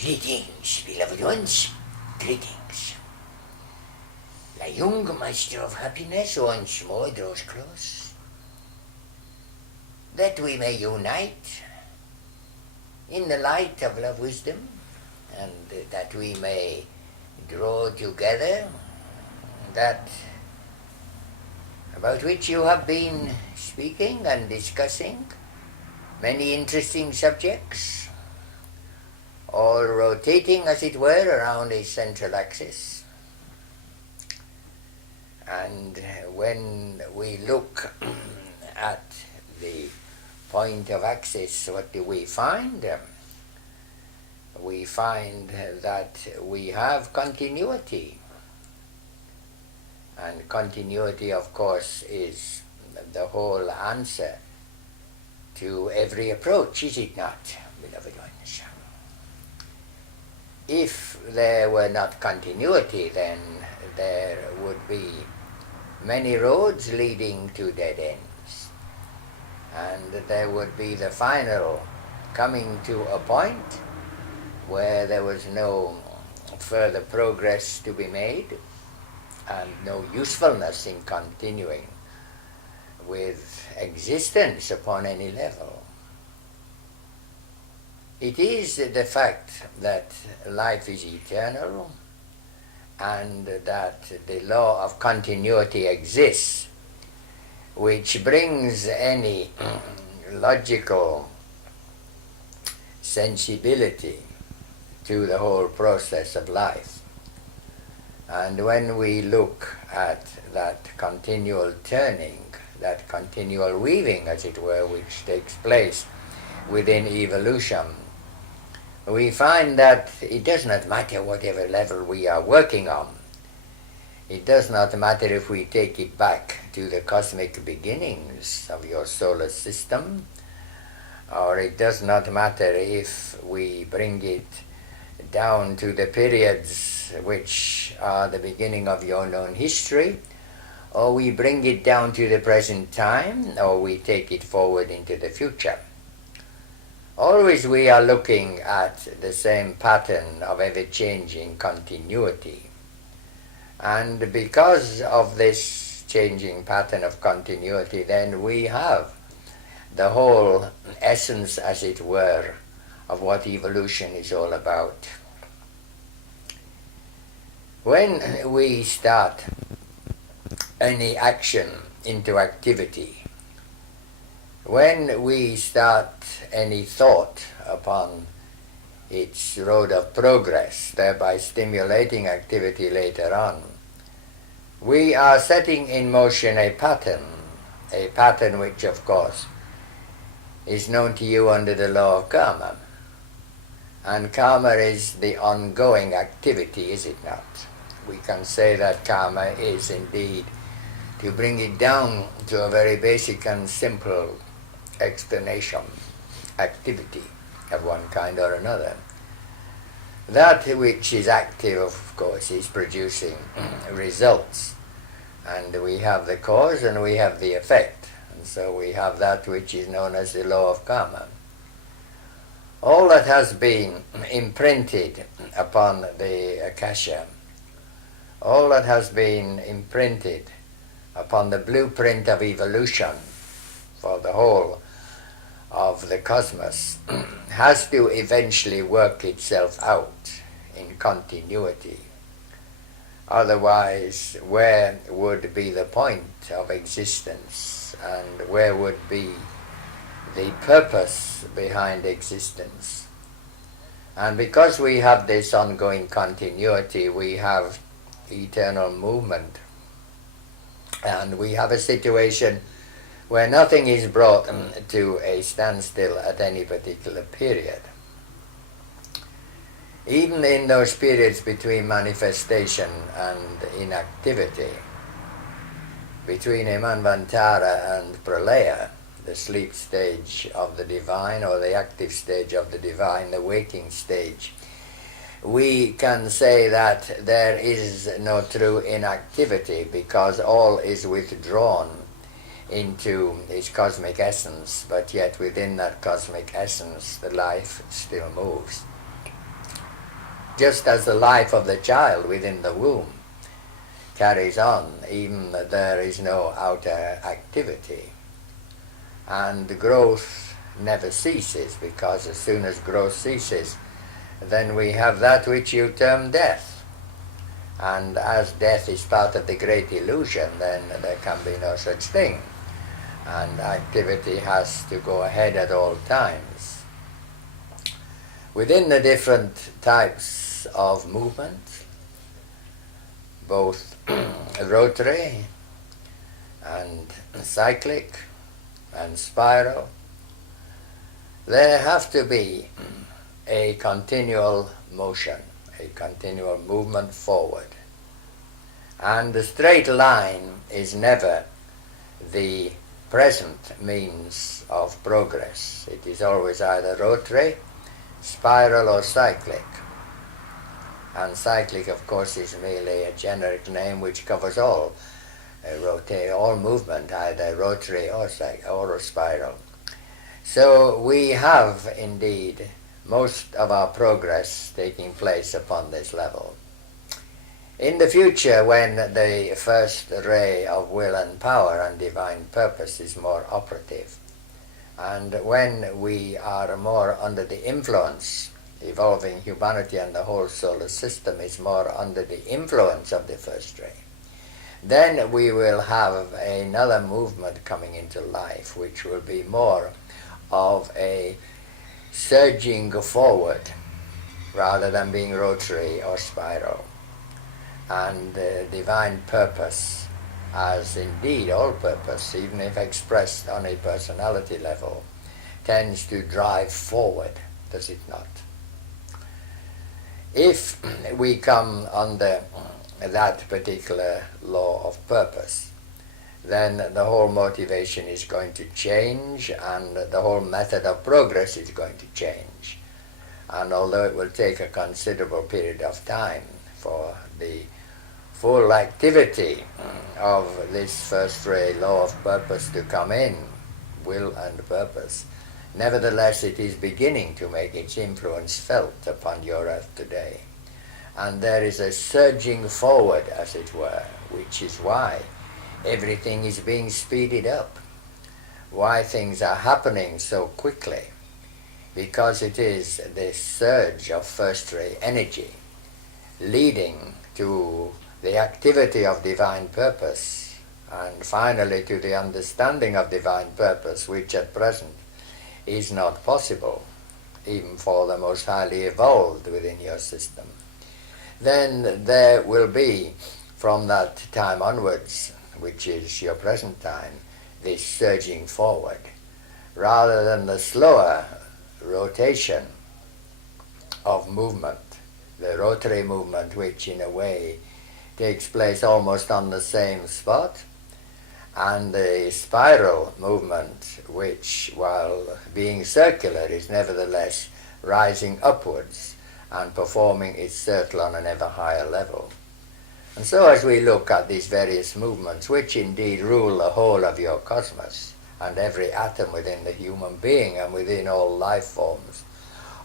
Greetings, beloved ones, greetings. The young master of happiness once more draws close, that we may unite in the light of love wisdom, and that we may draw together that about which you have been speaking and discussing many interesting subjects, all rotating, as it were, around a central axis. And when we look at the point of axis, what do we find? We find that we have continuity. And continuity, of course, is the whole answer to every approach, is it not, beloved ones? If there were not continuity, then there would be many roads leading to dead ends. And there would be the final coming to a point where there was no further progress to be made and no usefulness in continuing with existence upon any level. It is the fact that life is eternal and that the law of continuity exists, which brings any logical sensibility to the whole process of life. And when we look at that continual turning, that continual weaving, as it were, which takes place within evolution, we find that it does not matter whatever level we are working on. It does not matter if we take it back to the cosmic beginnings of your solar system, or it does not matter if we bring it down to the periods which are the beginning of your known history, or we bring it down to the present time, or we take it forward into the future. Always we are looking at the same pattern of ever-changing continuity. And because of this changing pattern of continuity, then we have the whole essence, as it were, of what evolution is all about. When we start any action into activity, when we start any thought upon its road of progress, thereby stimulating activity later on, we are setting in motion a pattern which, of course, is known to you under the law of karma. And karma is the ongoing activity, is it not? We can say that karma is indeed, to bring it down to a very basic and simple explanation, activity of one kind or another. That which is active, of course, is producing results. And we have the cause and we have the effect. And so we have that which is known as the law of karma. All that has been imprinted upon the Akasha, all that has been imprinted upon the blueprint of evolution for the whole of the cosmos has to eventually work itself out in continuity. Otherwise, where would be the point of existence, and where would be the purpose behind existence? And because we have this ongoing continuity, we have eternal movement, and we have a situation where nothing is brought to a standstill at any particular period. Even in those periods between manifestation and inactivity, between a Manvantara and Pralaya, the sleep stage of the divine or the active stage of the divine, the waking stage, we can say that there is no true inactivity because all is withdrawn into its cosmic essence, but yet within that cosmic essence the life still moves. just as the life of the child within the womb carries on, even there is no outer activity. And growth never ceases, because as soon as growth ceases, then we have that which you term death. And as death is part of the great illusion, then there can be no such thing. And activity has to go ahead at all times. Within the different types of movement, both rotary and cyclic and spiral, there have to be a continual motion, a continual movement forward. And the straight line is never the present means of progress. It is always either rotary, spiral or cyclic. And cyclic, of course, is merely a generic name which covers all all movement, either rotary or spiral. So we have indeed most of our progress taking place upon this level. In the future, when the first ray of will and power and divine purpose is more operative, and when we are more under the influence, evolving humanity and the whole solar system is more under the influence of the first ray, then we will have another movement coming into life, which will be more of a surging forward rather than being rotary or spiral. And divine purpose, as indeed all purpose, even if expressed on a personality level, tends to drive forward, does it not? If we come under that particular law of purpose, then the whole motivation is going to change, and the whole method of progress is going to change. And although it will take a considerable period of time for the full activity of this first ray law of purpose to come in, will and purpose, nevertheless it is beginning to make its influence felt upon your earth today. And there is a surging forward, as it were, which is why everything is being speeded up, why things are happening so quickly, because it is this surge of first ray energy leading to the activity of divine purpose, and finally to the understanding of divine purpose, which at present is not possible, even for the most highly evolved within your system. Then there will be, from that time onwards, which is your present time, this surging forward, rather than the slower rotation of movement, the rotary movement, which in a way takes place almost on the same spot, and the spiral movement, which, while being circular, is nevertheless rising upwards and performing its circle on an ever higher level. And so as we look at these various movements, which indeed rule the whole of your cosmos, and every atom within the human being and within all life forms,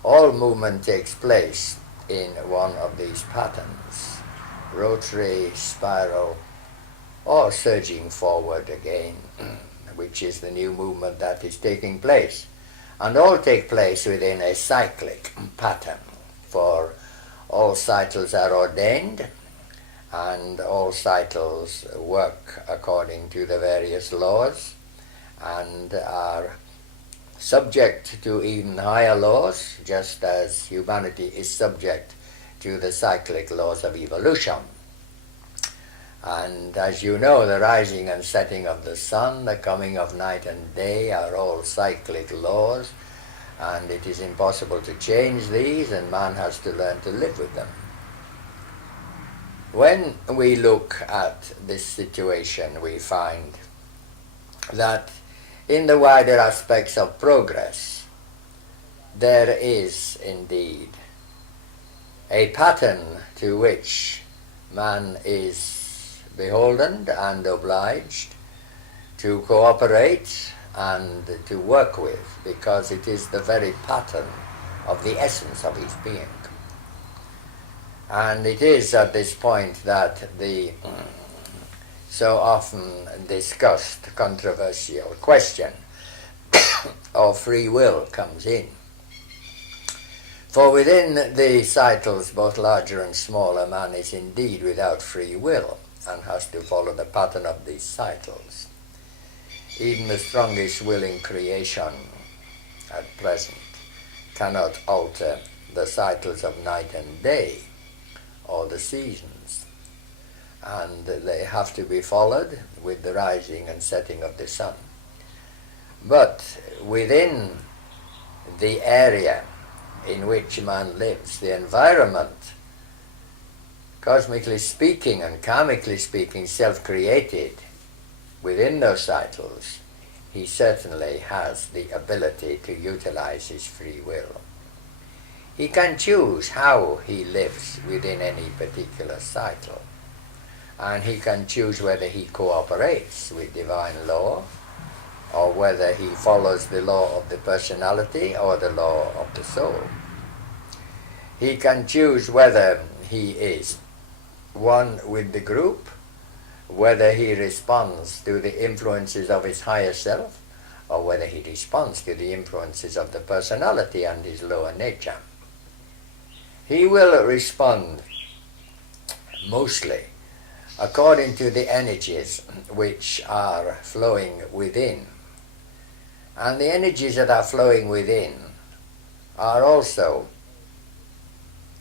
all movement takes place in one of these patterns, rotary, spiral, or surging forward again, which is the new movement that is taking place. And all take place within a cyclic pattern, for all cycles are ordained, and all cycles work according to the various laws, and are subject to even higher laws, just as humanity is subject to the cyclic laws of evolution. And as you know, the rising and setting of the sun, the coming of night and day are all cyclic laws, and it is impossible to change these, and man has to learn to live with them. When we look at this situation, we find that in the wider aspects of progress, there is indeed a pattern to which man is beholden and obliged to cooperate and to work with, because it is the very pattern of the essence of his being. And it is at this point that the so often discussed controversial question of free will comes in. For within the cycles, both larger and smaller, man is indeed without free will and has to follow the pattern of these cycles. Even the strongest will in creation at present cannot alter the cycles of night and day or the seasons, and they have to be followed with the rising and setting of the sun. But within the area in which man lives, the environment, cosmically speaking and karmically speaking, self-created, within those cycles, he certainly has the ability to utilize his free will. He can choose how he lives within any particular cycle, and he can choose whether he cooperates with divine law or whether he follows the law of the personality or the law of the soul. He can choose whether he is one with the group, whether he responds to the influences of his higher self, or whether he responds to the influences of the personality and his lower nature. He will respond mostly according to the energies which are flowing within. And the energies that are flowing within are also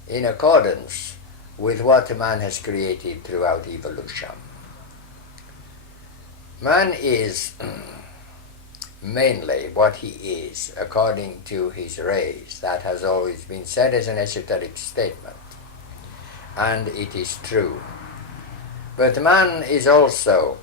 in accordance with what man has created throughout evolution. Man is mainly what he is according to his rays. That has always been said as an esoteric statement, and it is true. But man is also,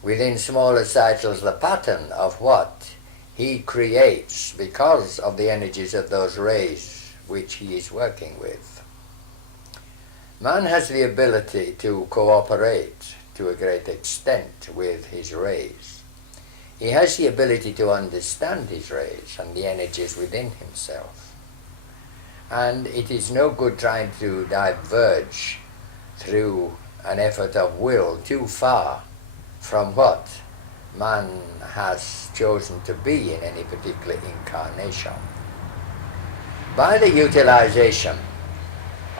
within smaller cycles, the pattern of what he creates because of the energies of those rays which he is working with. Man has the ability to cooperate to a great extent with his rays. He has the ability to understand his rays and the energies within himself. And it is no good trying to diverge through an effort of will too far from what man has chosen to be in any particular incarnation. By the utilization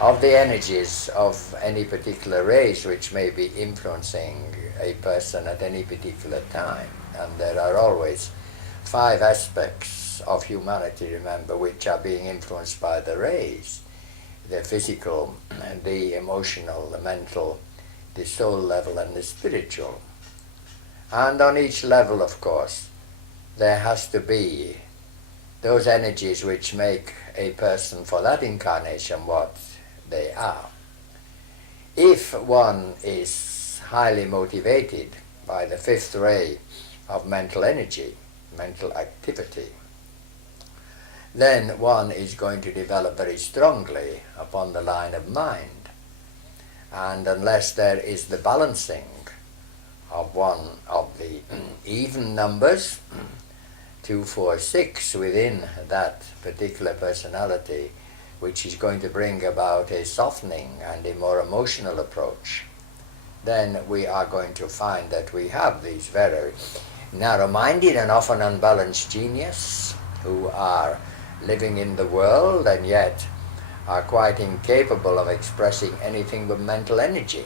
of the energies of any particular race which may be influencing a person at any particular time, and there are always 5 aspects of humanity, remember, which are being influenced by the rays: the physical, the emotional, the mental, the soul level, and the spiritual. And on each level, of course, there has to be those energies which make a person for that incarnation what they are. If one is highly motivated by the 5th ray of mental energy, mental activity, then one is going to develop very strongly upon the line of mind. And unless there is the balancing of one of the even numbers, 2, 4, 6, within that particular personality, which is going to bring about a softening and a more emotional approach, then we are going to find that we have these very narrow-minded and often unbalanced genius who are living in the world and yet are quite incapable of expressing anything but mental energy.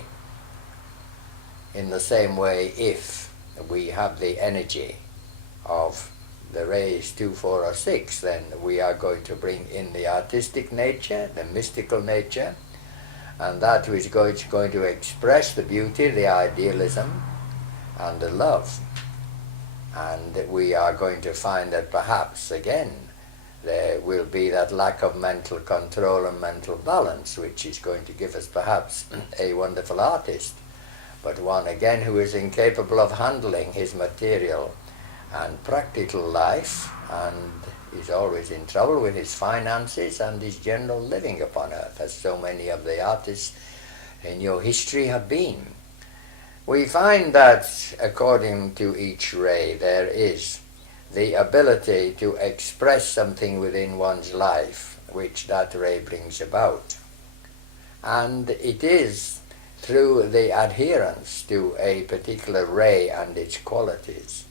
In the same way, if we have the energy of the rays 2, 4, or 6, then we are going to bring in the artistic nature, the mystical nature, and that which is going to express the beauty, the idealism, and the love. And we are going to find that perhaps, again, there will be that lack of mental control and mental balance, which is going to give us perhaps a wonderful artist, but one again who is incapable of handling his material and practical life, and is always in trouble with his finances and his general living upon earth, as so many of the artists in your history have been. We find that according to each ray there is the ability to express something within one's life which that ray brings about. And it is through the adherence to a particular ray and its qualities.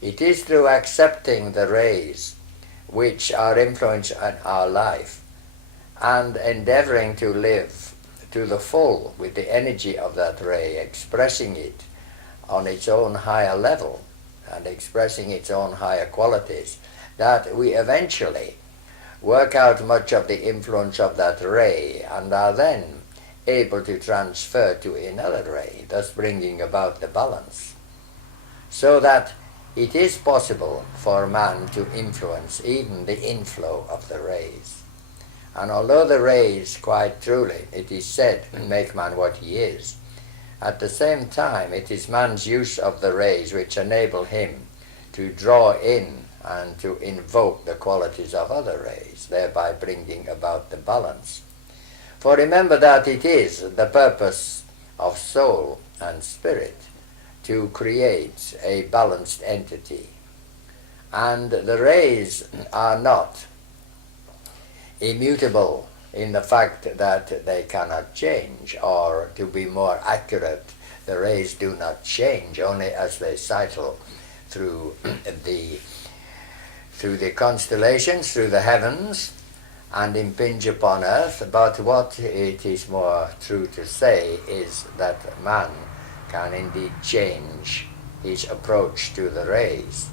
It is through accepting the rays which are influence on our life and endeavoring to live to the full with the energy of that ray, expressing it on its own higher level and expressing its own higher qualities, that we eventually work out much of the influence of that ray and are then able to transfer to another ray, thus bringing about the balance. So that it is possible for man to influence even the inflow of the rays. And although the rays, quite truly, it is said, make man what he is, at the same time it is man's use of the rays which enable him to draw in and to invoke the qualities of other rays, thereby bringing about the balance. For remember that it is the purpose of soul and spirit to create a balanced entity. And the rays are not immutable in the fact that they cannot change, or to be more accurate, the rays do not change only as they cycle through the constellations, through the heavens, and impinge upon earth. But what it is more true to say is that man can indeed change his approach to the rays,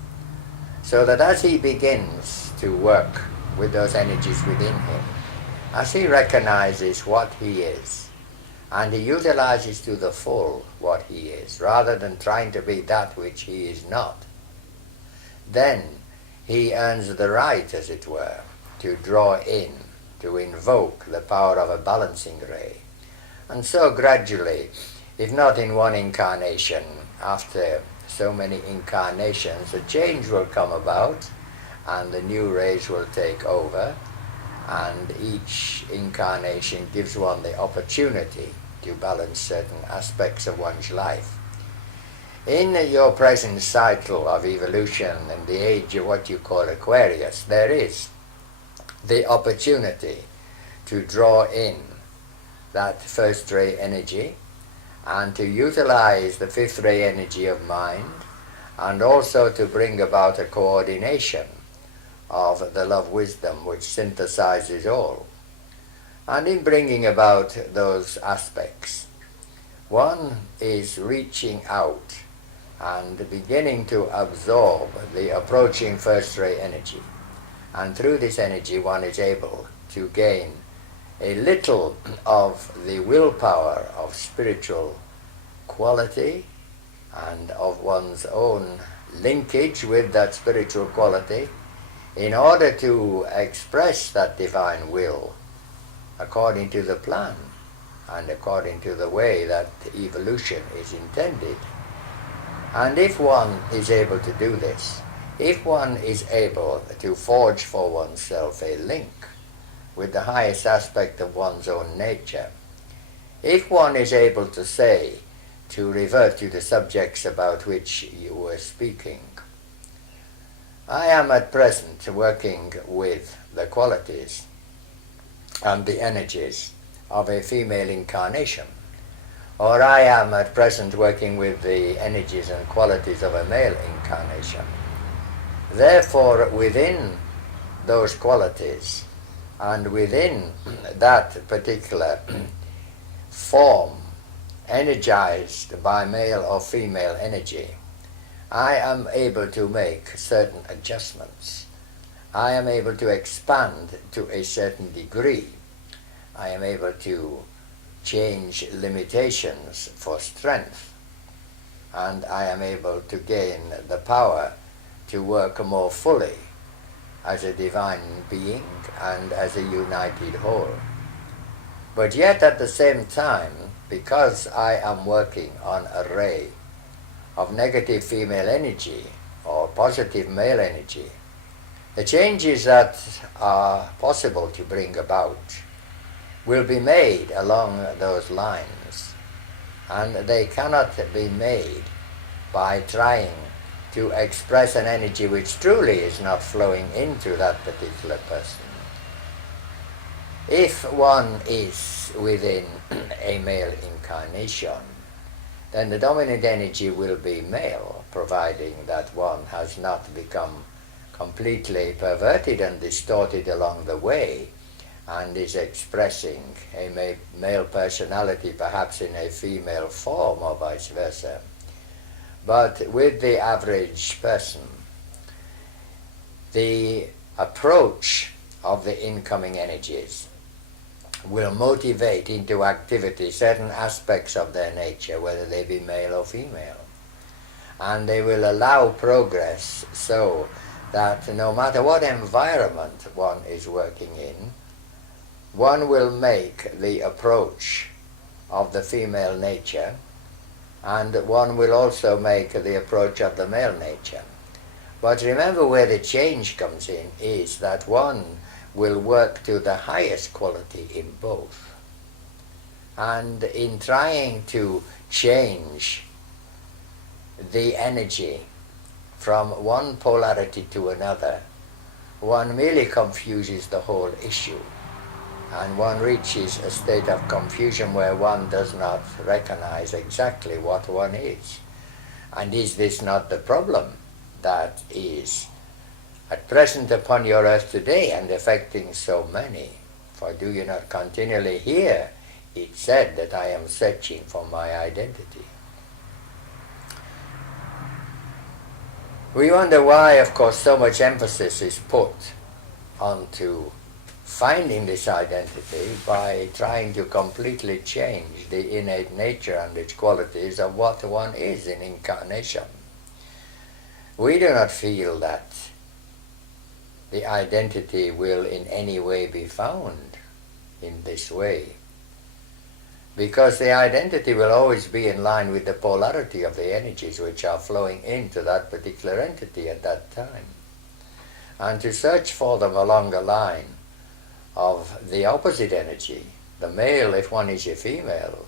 so that as he begins to work with those energies within him, as he recognizes what he is, and he utilizes to the full what he is, rather than trying to be that which he is not, then he earns the right, as it were, to draw in, to invoke the power of a balancing ray. And so gradually, if not in one incarnation, after so many incarnations, a change will come about, and the new rays will take over, and each incarnation gives one the opportunity to balance certain aspects of one's life. In your present cycle of evolution, in the age of what you call Aquarius, there is the opportunity to draw in that first ray energy and to utilize the fifth ray energy of mind, and also to bring about a coordination of the love wisdom which synthesizes all. And in bringing about those aspects, one is reaching out and beginning to absorb the approaching first ray energy. And through this energy one is able to gain a little of the willpower of spiritual quality and of one's own linkage with that spiritual quality, in order to express that divine will according to the plan and according to the way that evolution is intended. And if one is able to do this, if one is able to forge for oneself a link with the highest aspect of one's own nature, if one is able to say, to revert to the subjects about which you were speaking, I am at present working with the qualities and the energies of a female incarnation, or I am at present working with the energies and qualities of a male incarnation. Therefore, within those qualities and within that particular form energized by male or female energy, I am able to make certain adjustments. I am able to expand to a certain degree. I am able to change limitations for strength. And I am able to gain the power to work more fully as a divine being and as a united whole. But yet at the same time, because I am working on a ray of negative female energy or positive male energy, the changes that are possible to bring about will be made along those lines, and they cannot be made by trying to express an energy which truly is not flowing into that particular person. If one is within a male incarnation, then the dominant energy will be male, providing that one has not become completely perverted and distorted along the way and is expressing a male personality perhaps in a female form or vice versa. But with the average person, the approach of the incoming energies will motivate into activity certain aspects of their nature, whether they be male or female. And they will allow progress so that no matter what environment one is working in, one will make the approach of the female nature, and one will also make the approach of the male nature. But remember, where the change comes in is that one will work to the highest quality in both. And in trying to change the energy from one polarity to another, one merely confuses the whole issue, and one reaches a state of confusion where one does not recognize exactly what one is. And is this not the problem that is at present upon your earth today and affecting so many? For do you not continually hear it said that I am searching for my identity? We wonder why, of course, so much emphasis is put onto finding this identity by trying to completely change the innate nature and its qualities of what one is in incarnation. We do not feel that the identity will in any way be found in this way, because the identity will always be in line with the polarity of the energies which are flowing into that particular entity at that time. And to search for them along a line of the opposite energy, the male if one is a female,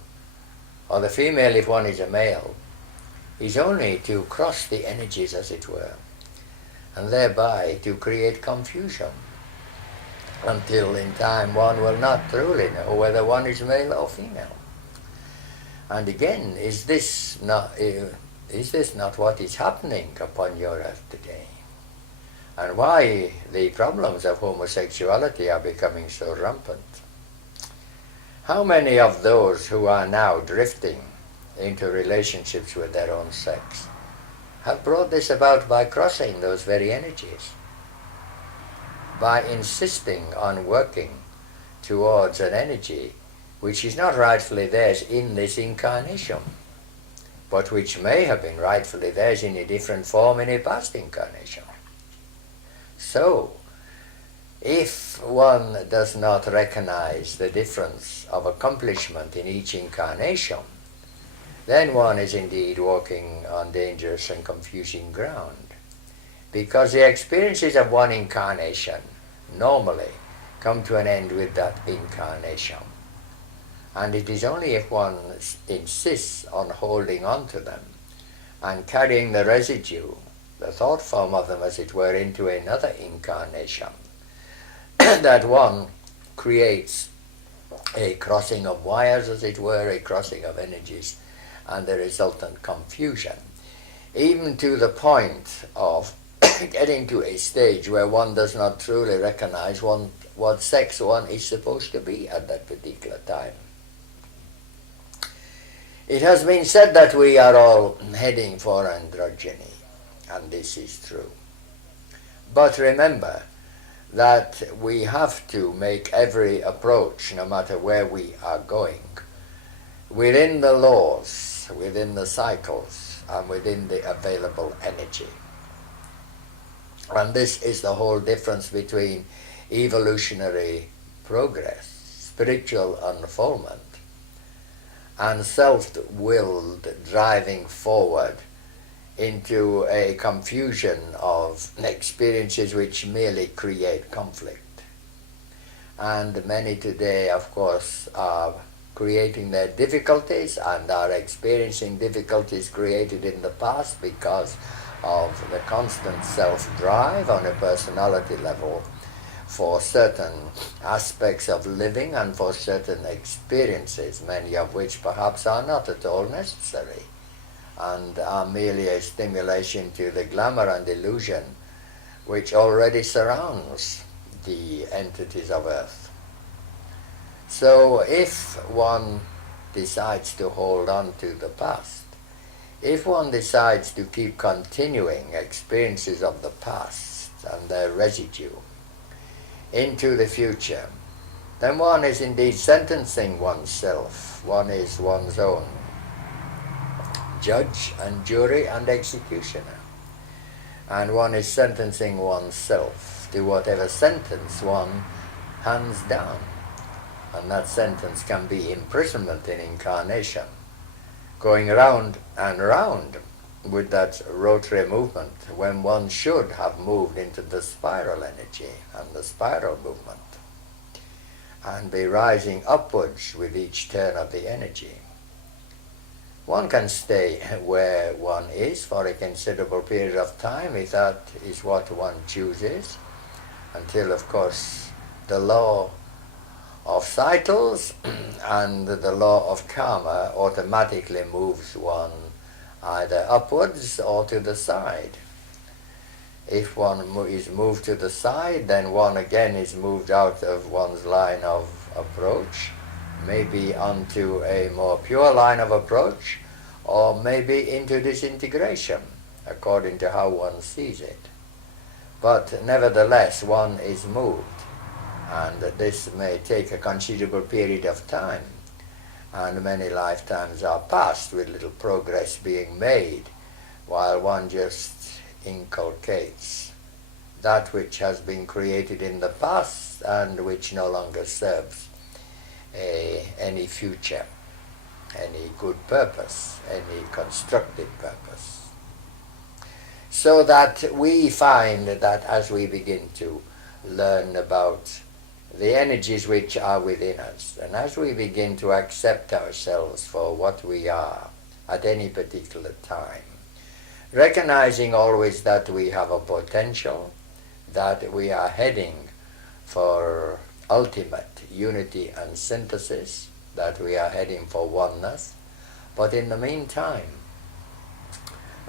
or the female if one is a male, is only to cross the energies, as it were, and thereby to create confusion, until in time one will not truly know whether one is male or female. And again, is this not what is happening upon your earth today? And why the problems of homosexuality are becoming so rampant? How many of those who are now drifting into relationships with their own sex have brought this about by crossing those very energies, by insisting on working towards an energy which is not rightfully theirs in this incarnation, but which may have been rightfully theirs in a different form in a past incarnation. So, if one does not recognize the difference of accomplishment in each incarnation, then one is indeed walking on dangerous and confusing ground, because the experiences of one incarnation normally come to an end with that incarnation. And it is only if one insists on holding on to them and carrying the residue, the thought form of them, as it were, into another incarnation, that one creates a crossing of wires, as it were, a crossing of energies, and the resultant confusion, even to the point of getting to a stage where one does not truly recognize what sex one is supposed to be at that particular time. It has been said that we are all heading for androgyny, and this is true. But remember that we have to make every approach, no matter where we are going, within the laws, within the cycles, and within the available energy. And this is the whole difference between evolutionary progress, spiritual unfoldment, and self-willed driving forward into a confusion of experiences which merely create conflict. And many today, of course, are creating their difficulties and are experiencing difficulties created in the past because of the constant self-drive on a personality level for certain aspects of living and for certain experiences, many of which perhaps are not at all necessary and are merely a stimulation to the glamour and illusion which already surrounds the entities of Earth. So if one decides to hold on to the past, if one decides to keep continuing experiences of the past and their residue into the future, then one is indeed sentencing oneself. One is one's own judge and jury and executioner. And one is sentencing oneself to whatever sentence one hands down. And that sentence can be imprisonment in incarnation, going round and round with that rotary movement when one should have moved into the spiral energy and the spiral movement and be rising upwards with each turn of the energy. One can stay where one is for a considerable period of time if that is what one chooses, until of course the law of cycles and the law of karma automatically moves one either upwards or to the side. If one is moved to the side, then one again is moved out of one's line of approach, maybe onto a more pure line of approach, or maybe into disintegration, according to how one sees it. But nevertheless, one is moved, and this may take a considerable period of time, and many lifetimes are passed with little progress being made, while one just inculcates that which has been created in the past and which no longer serves any future, any good purpose, any constructive purpose. So that we find that as we begin to learn about the energies which are within us, and as we begin to accept ourselves for what we are at any particular time, recognizing always that we have a potential, that we are heading for ultimate unity and synthesis, that we are heading for oneness, but in the meantime,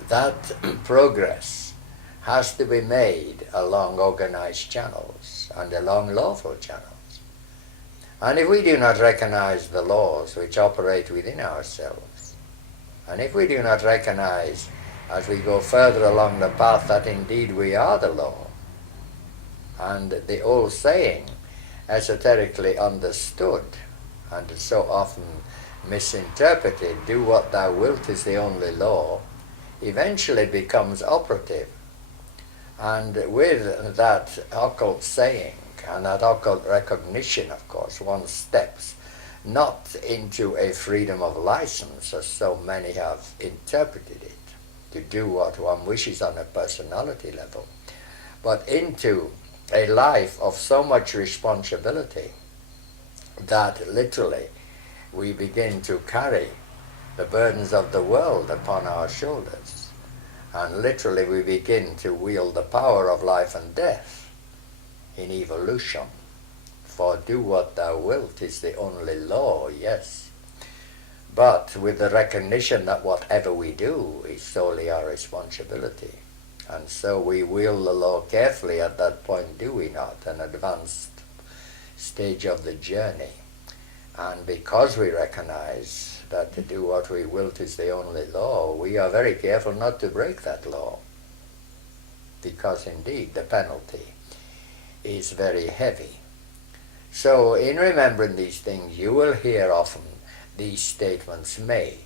that progress has to be made along organized channels and along lawful channels. And if we do not recognize the laws which operate within ourselves, and if we do not recognize as we go further along the path that indeed we are the law, and the old saying, esoterically understood and so often misinterpreted, do what thou wilt is the only law, eventually becomes operative. And with that occult saying and that occult recognition, of course, one steps not into a freedom of license, as so many have interpreted it, to do what one wishes on a personality level, but into a life of so much responsibility that literally we begin to carry the burdens of the world upon our shoulders. And literally we begin to wield the power of life and death in evolution. For do what thou wilt is the only law, yes. But with the recognition that whatever we do is solely our responsibility. And so we wield the law carefully at that point, do we not? An advanced stage of the journey. And because we recognize that to do what we wilt is the only law, we are very careful not to break that law, because indeed the penalty is very heavy. So in remembering these things, you will hear often these statements made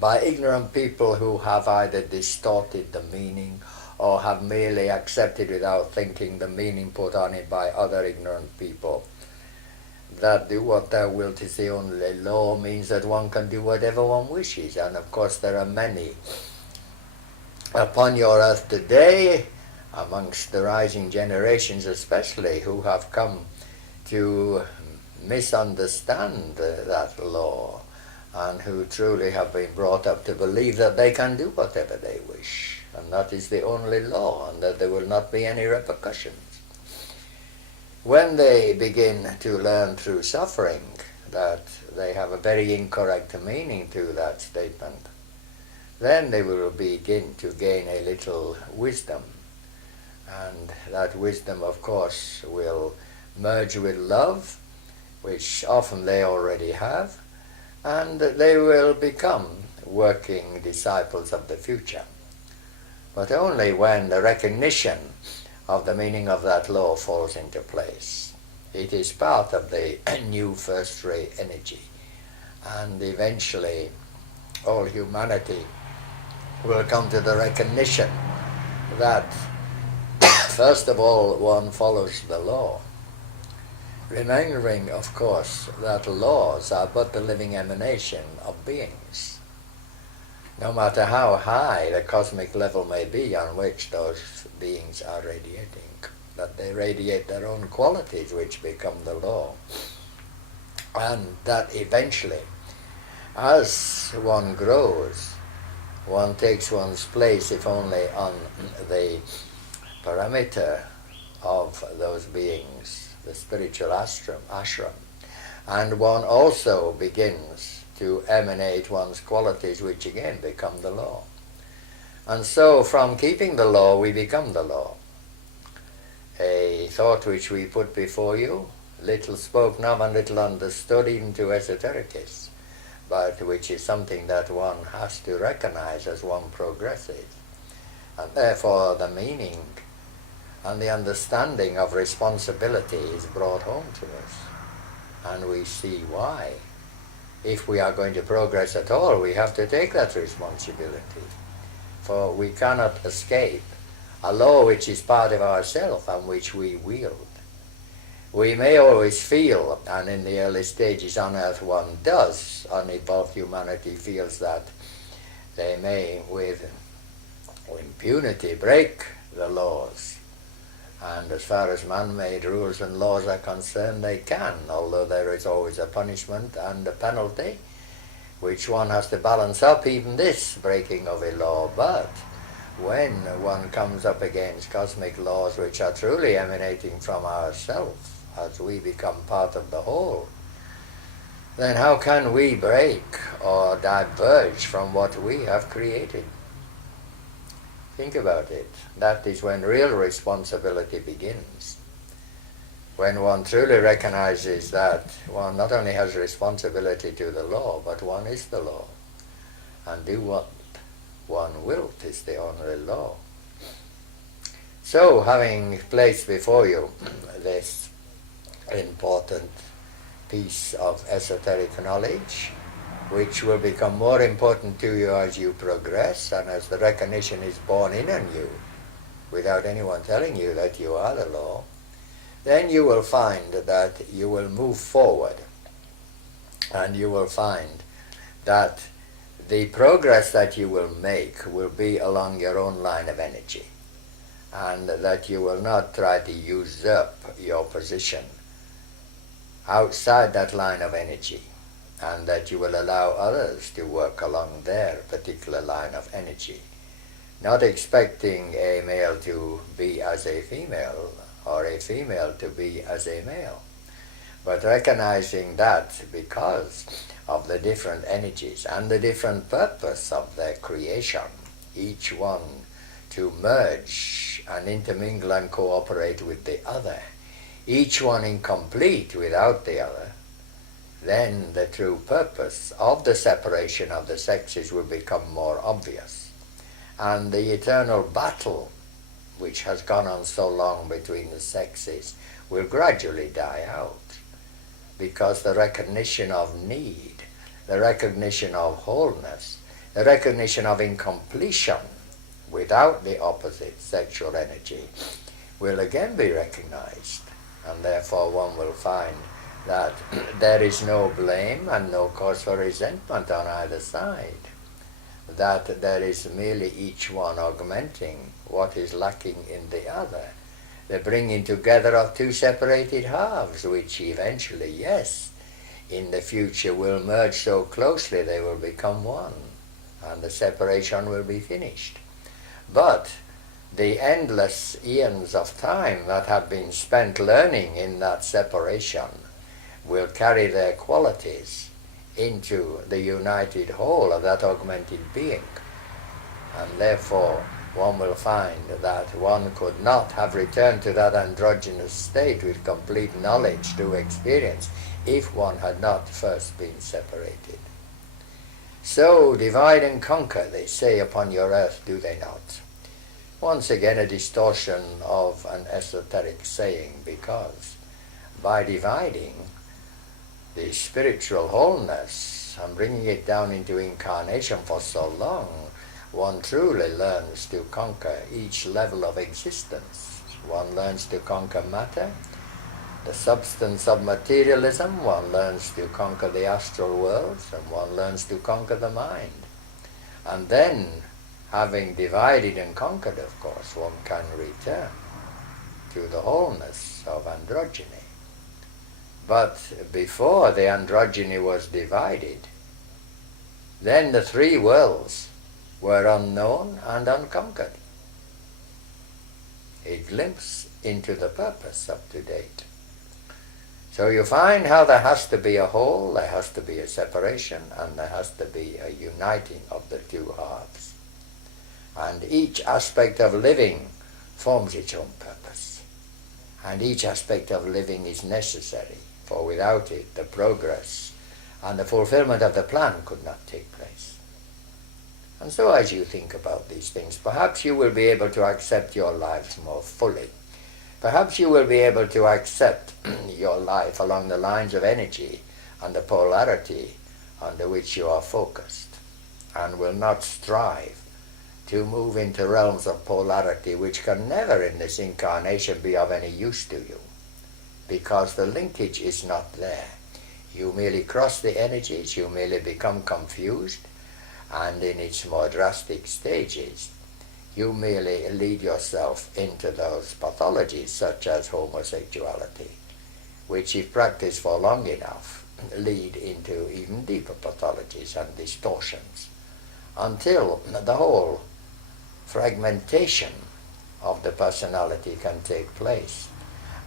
by ignorant people who have either distorted the meaning or have merely accepted without thinking the meaning put on it by other ignorant people. That do what thou wilt is the only law means that one can do whatever one wishes. And of course there are many upon your earth today, amongst the rising generations especially, who have come to misunderstand that law, and who truly have been brought up to believe that they can do whatever they wish, and that is the only law, and that there will not be any repercussions. when they begin to learn through suffering that they have a very incorrect meaning to that statement, then they will begin to gain a little wisdom. And that wisdom, of course, will merge with love, which often they already have, and they will become working disciples of the future. But only when the recognition of the meaning of that law falls into place. It is part of the new first-ray energy, and eventually all humanity will come to the recognition that first of all one follows the law, remembering, of course, that laws are but the living emanation of beings. No matter how high the cosmic level may be on which those beings are radiating, that they radiate their own qualities which become the law. And that eventually, as one grows, one takes one's place, if only on the parameter of those beings, the spiritual ashram, and one also begins to emanate one's qualities, which again become the law. And so from keeping the law, we become the law. A thought which we put before you, little spoken of and little understood even to esotericists, but which is something that one has to recognize as one progresses. And therefore the meaning and the understanding of responsibility is brought home to us. And we see why. If we are going to progress at all, we have to take that responsibility. For we cannot escape a law which is part of ourself and which we wield. We may always feel, and in the early stages on earth one does, unevolved humanity feels that they may with impunity break the laws. And as far as man-made rules and laws are concerned, they can, although there is always a punishment and a penalty, which one has to balance up even this breaking of a law. But when one comes up against cosmic laws which are truly emanating from ourselves, as we become part of the whole, then how can we break or diverge from what we have created? Think about it. That is when real responsibility begins. When one truly recognizes that one not only has responsibility to the law, but one is the law. And do what one wilt is the only law. So, having placed before you this important piece of esoteric knowledge, which will become more important to you as you progress and as the recognition is born in on you, without anyone telling you that you are the law, then you will find that you will move forward, and you will find that the progress that you will make will be along your own line of energy, and that you will not try to usurp your position outside that line of energy, and that you will allow others to work along their particular line of energy, not expecting a male to be as a female or a female to be as a male, but recognizing that because of the different energies and the different purpose of their creation, each one to merge and intermingle and cooperate with the other, each one incomplete without the other, then the true purpose of the separation of the sexes will become more obvious. And the eternal battle, which has gone on so long between the sexes, will gradually die out, because the recognition of need, the recognition of wholeness, the recognition of incompletion without the opposite sexual energy will again be recognized, and therefore one will find that there is no blame and no cause for resentment on either side, that there is merely each one augmenting what is lacking in the other, the bringing together of two separated halves, which eventually, yes, in the future will merge so closely they will become one, and the separation will be finished. But the endless eons of time that have been spent learning in that separation will carry their qualities into the united whole of that augmented being. And therefore one will find that one could not have returned to that androgynous state with complete knowledge through experience if one had not first been separated. So divide and conquer, they say upon your earth, do they not? Once again a distortion of an esoteric saying, because by dividing the spiritual wholeness and bringing it down into incarnation for so long, one truly learns to conquer each level of existence. One learns to conquer matter, the substance of materialism, one learns to conquer the astral worlds, and one learns to conquer the mind. And then, having divided and conquered, of course, one can return to the wholeness of androgyny. But before the androgyny was divided, then the three worlds were unknown and unconquered. A glimpse into the purpose up to date. So you find how there has to be a whole, there has to be a separation, and there has to be a uniting of the two halves. And each aspect of living forms its own purpose. And each aspect of living is necessary, for without it the progress and the fulfillment of the plan could not take place. And so as you think about these things, perhaps you will be able to accept your lives more fully. Perhaps you will be able to accept your life along the lines of energy and the polarity under which you are focused, and will not strive to move into realms of polarity which can never in this incarnation be of any use to you, because the linkage is not there. You merely cross the energies, you merely become confused, and in its more drastic stages, you merely lead yourself into those pathologies such as homosexuality, which if practiced for long enough, lead into even deeper pathologies and distortions, until the whole fragmentation of the personality can take place.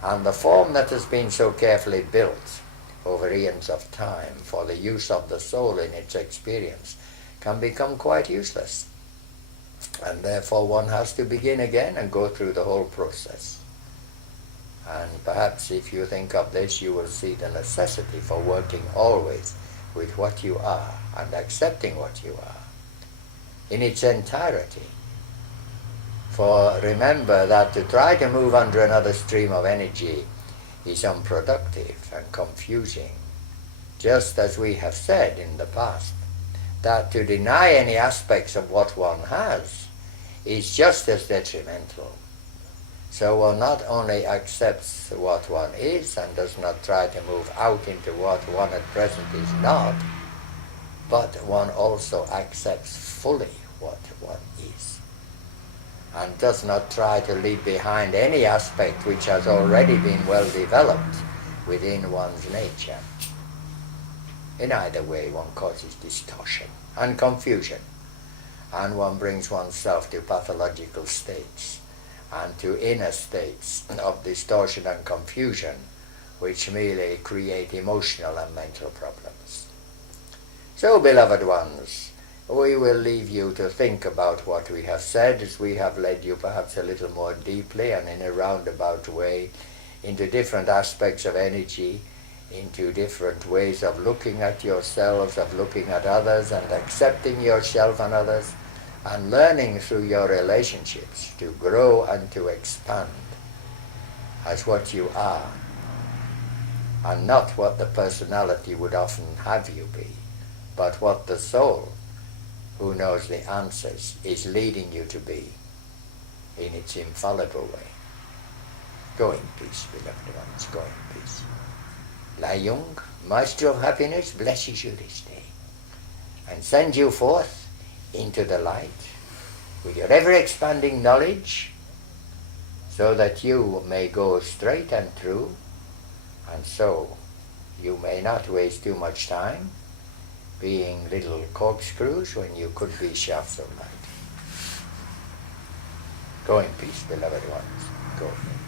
And the form that has been so carefully built over eons of time for the use of the soul in its experience can become quite useless. And therefore one has to begin again and go through the whole process. And perhaps if you think of this, you will see the necessity for working always with what you are and accepting what you are in its entirety. For remember that to try to move under another stream of energy is unproductive and confusing, just as we have said in the past, that to deny any aspects of what one has is just as detrimental. So one not only accepts what one is and does not try to move out into what one at present is not, but one also accepts fully what one is, and does not try to leave behind any aspect which has already been well developed within one's nature. In either way, one causes distortion and confusion, and one brings oneself to pathological states and to inner states of distortion and confusion, which merely create emotional and mental problems. So, beloved ones, we will leave you to think about what we have said, as we have led you perhaps a little more deeply and in a roundabout way into different aspects of energy, into different ways of looking at yourselves, of looking at others, and accepting yourself and others, and learning through your relationships to grow and to expand as what you are, and not what the personality would often have you be, but what the soul, who knows the answers, is leading you to be in its infallible way. Go in peace, beloved ones, go in peace. Lai Yung, Master of Happiness, blesses you this day and sends you forth into the light with your ever-expanding knowledge, so that you may go straight and true, and so you may not waste too much time being little corkscrews when you could be shafts of light. Go in peace, beloved ones. Go.